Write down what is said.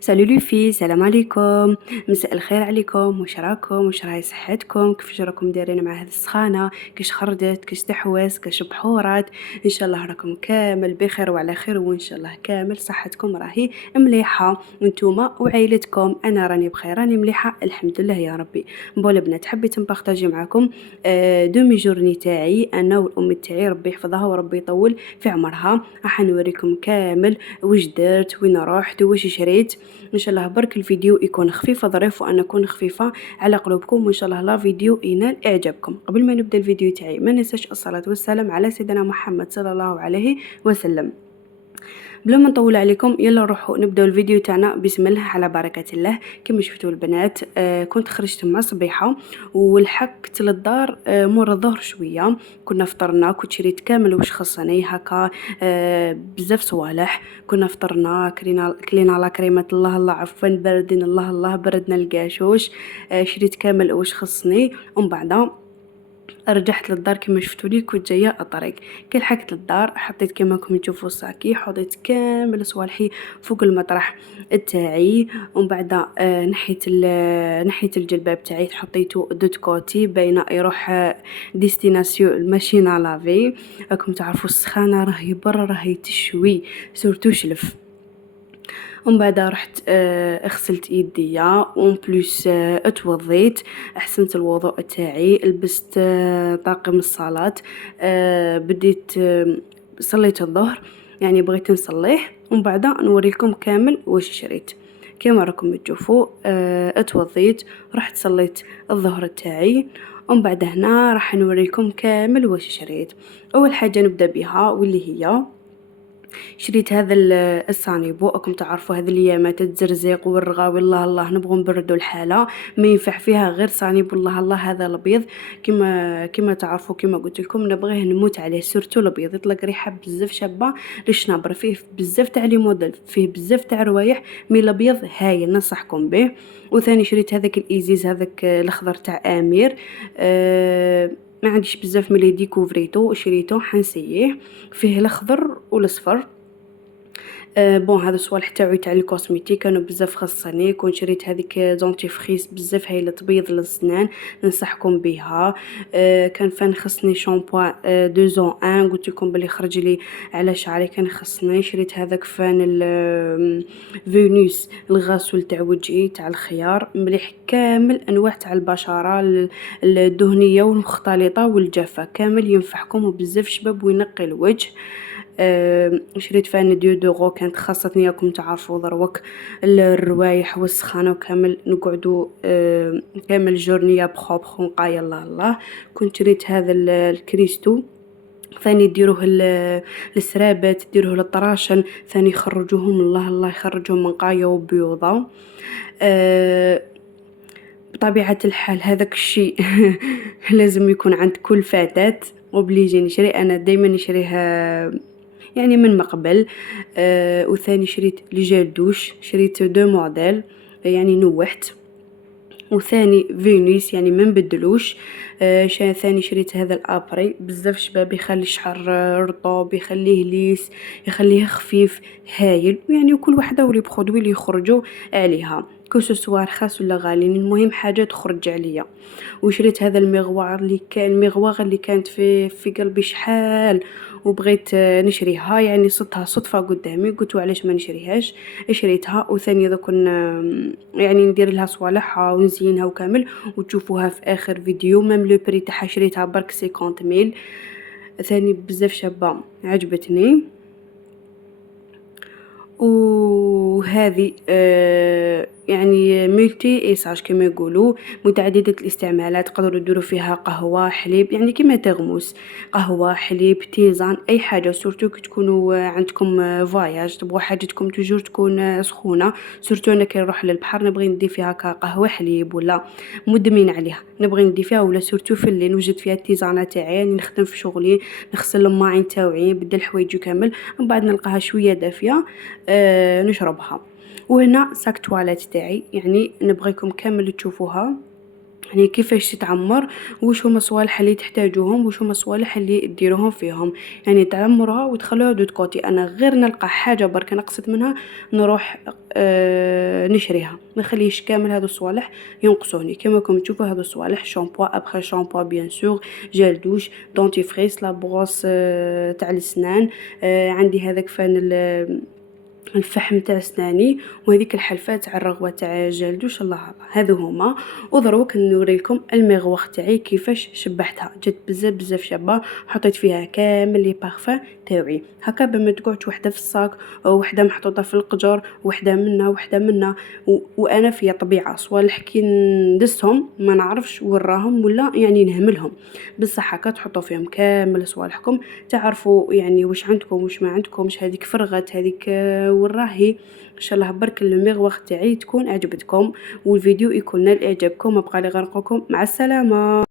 سالو لي في السلام عليكم. مساء الخير عليكم، واش راكم؟ واش راهي صحتكم؟ كيفاش راكم دايرين مع هذه السخانه؟ كاش خرجت؟ كاش تحواس؟ كاش بحورات؟ ان شاء الله راكم كامل بخير وعلى خير، وان شاء الله كامل صحتكم راهي مليحه وانتوما وعائلتكم. انا راني بخير، راني مليحه الحمد لله يا ربي. بون البنات، حبيت نبارطاجي معكم دومي جورني تاعي انا والام تاعي، ربي يحفظها وربي يطول في عمرها. راح نوريكم كامل واش درت، وين رحت، واش شريت. ان شاء الله برك الفيديو يكون خفيف ظريف، وانا اكون خفيفه على قلوبكم، وان شاء الله لا فيديو ينال اعجابكم. قبل ما نبدا الفيديو تاعي ما ننساش الصلاه والسلام على سيدنا محمد صلى الله عليه وسلم. بلا ما نطول عليكم يلا نروحوا نبداو الفيديو تاعنا بسم الله على بركه الله. كما شفتوا البنات كنت خرجت مع صبيحه ولحقت للدار مور الظهر شويه. كنا فطرنا، كنت شريت كامل واش خصني هكا بزاف صوالح. كنا فطرنا، كلينا لا كريمه الله الله، عفوا بردين الله الله، بردنا الكاشوش. شريت كامل واش خصني، ومن بعد رجعت للدار. كما شفتوا لي كنت جايه الطريق، كي لحقت للدار حطيت كما راكم تشوفوا الصاكي، حطيت كامل صوالحي فوق المطرح تاعي. ومن بعد نحيت الجلباب تاعي، حطيته دوت كوتي بين يروح ديستيناسيون الماشينه لافي. راكم تعرفوا السخانه راهي برا راهي تشوي، سورتو شلف. ومن بعد رحت غسلت يديا، وان بليس اتوضيت، احسنت الوضوء تاعي، لبست طاقم الصلاه. بديت صليت الظهر، يعني بغيت نصليه. ومن بعد نوريكم كامل واش شريت. كما راكم تشوفوا اتوضيت، رحت صليت الظهر تاعي. ومن بعد هنا راح نوريكم كامل واش شريت. اول حاجه نبدا بها واللي هي شريت هذا الصانيبو. راكم تعرفوا هذه الايامات التزرزيق والرغاوي الله الله، نبغوا نبردوا الحاله، ما ينفع فيها غير صانيبو الله الله هذا الابيض. كما تعرفوا، كما قلت لكم نبغيه نموت عليه، سورتو الابيض يطلق ريحه بزاف شابه للشنبر، فيه بزاف تاع لي موديل، فيه بزاف تاع روايح، مي الابيض هايل ننصحكم به. وثاني شريت هذاك الايزيز، هذاك الاخضر تاع امير. ما عنديش بزاف ملي ديكوفريتو شريته حنسيه، فيه الاخضر والاصفر. بون هذا الصوالح تاعي تاع الكوسميتيك كانوا بزاف خصني. كنت شريت هذيك دونتيفريس بزاف هايله تبيض للسنان، ننصحكم بها. كان فان خصني شامبو دو زون ان، قلت لكم بلي خرج لي على شعري كان خصني. شريت هذاك فان فينوس الغسول تاع وجهي تاع الخيار، مليح كامل انواع تاع البشره الدهنيه والمختلطه والجافه، كامل ينفعكم وبزاف شباب وينقي الوجه. شريت فان ديو دوغو، كانت خاصتني راكم تعرفوا دروك الروايح والسخانه وكامل نقعدوا كامل جورنيه بخوبخ ونقايا الله الله. كنت شريت هذا الكريستو، ثاني ديروه للسرابات، ديروه للطراشن، ثاني يخرجوهم الله الله، يخرجوهم من قايه وبيوضه. بطبيعه الحال هذاك الشيء لازم يكون عند كل فتاة، وبليجي نشري، انا دائما نشريها يعني من مقبل. وثاني شريت لجال دوش، شريت دو موديل يعني نوحت. وثاني فينيس يعني ما نبدلوش. ثاني شريت هذا الابري بزاف شباب، يخلي الشعر رطب، يخليه ليس، يخليه خفيف هايل، يعني وكل واحده ولي بخدوي اللي يخرجوا عليها، كوسو رخاص ولا غاليين، المهم حاجه تخرج عليا. وشريت هذا المغوار اللي كانت في قلبي شحال وبغيت نشريها، يعني صدتها صدفه قدامي، قلت علاش ما نشريهاش. شريتها. وثاني ذاك يعني ندير لها صوالحها ونزينها وكامل، وتشوفوها في اخر فيديو. ميم لو بري تاعها شريتها برك 50 ميل، ثاني بزاف شابه عجبتني. وهذه يعني ملتي ايساج كما يقولوا، متعدده الاستعمالات، تقدروا ديروا فيها قهوه حليب، يعني كما تغمس، قهوه حليب تيزان اي حاجه، سورتو كي تكونوا عندكم فواياج تبغوا حاجتكم توجور تكون سخونه. سورتو انا كي نروح للبحر نبغي ندي فيها قهوه حليب ولا مدمن عليها، نبغي ندي فيها، ولا سورتو في الليل نوجد فيها التيزانه تاعي، يعني نخدم في شغلي نغسل الماعين تاوعي بدل حوايجي كامل، من بعد نلقاها شويه دافيه نشربها. وهنا ساك تواليت تاعي، يعني نبغيكم كامل تشوفوها. يعني كيفاش تتعمر، واش هما الصوالح اللي تحتاجوهم، واش هما الصوالح اللي ديروهم فيهم. يعني تعمروها وتخلوها دو كوتي. انا غير نلقى حاجه برك نقصت منها نروح نشريها، ما نخليش كامل هذو الصوالح ينقصوني. كما راكم تشوفوا هذو الصوالح شامبو ابخي شامبو بيان سور، جيل دوش، دونتيفريس، لا بروس تاع الاسنان، عندي هذاك فان الفحم تاع سناني، وهذيك الحلفه تاع الرغوه تاع جلدوش. الله الله، هذو هما. ودروك نوريلكم الميغوار تاعي كيفاش شبحتها، جات بزاف بزاف شابه. حطيت فيها كامل لي بارفان تاعي هكا بما تقعدش وحده في الصاك، او وحده محطوطه في القجر، وحده منا وحده منا. وانا في طبيعه صوالح كي ندسهم ما نعرفش وراهم ولا يعني نهملهم. بصح هكا تحطوا فيهم كامل صوالحكم، تعرفوا يعني واش عندكم واش ما عندكمش. هذيك فرغت، هذيك وراهي. ان شاء الله برك الميغوار تاعي تكون عجبتكم، والفيديو يكون نال اعجابكم. ما بقى لي غير نقولكم مع السلامه.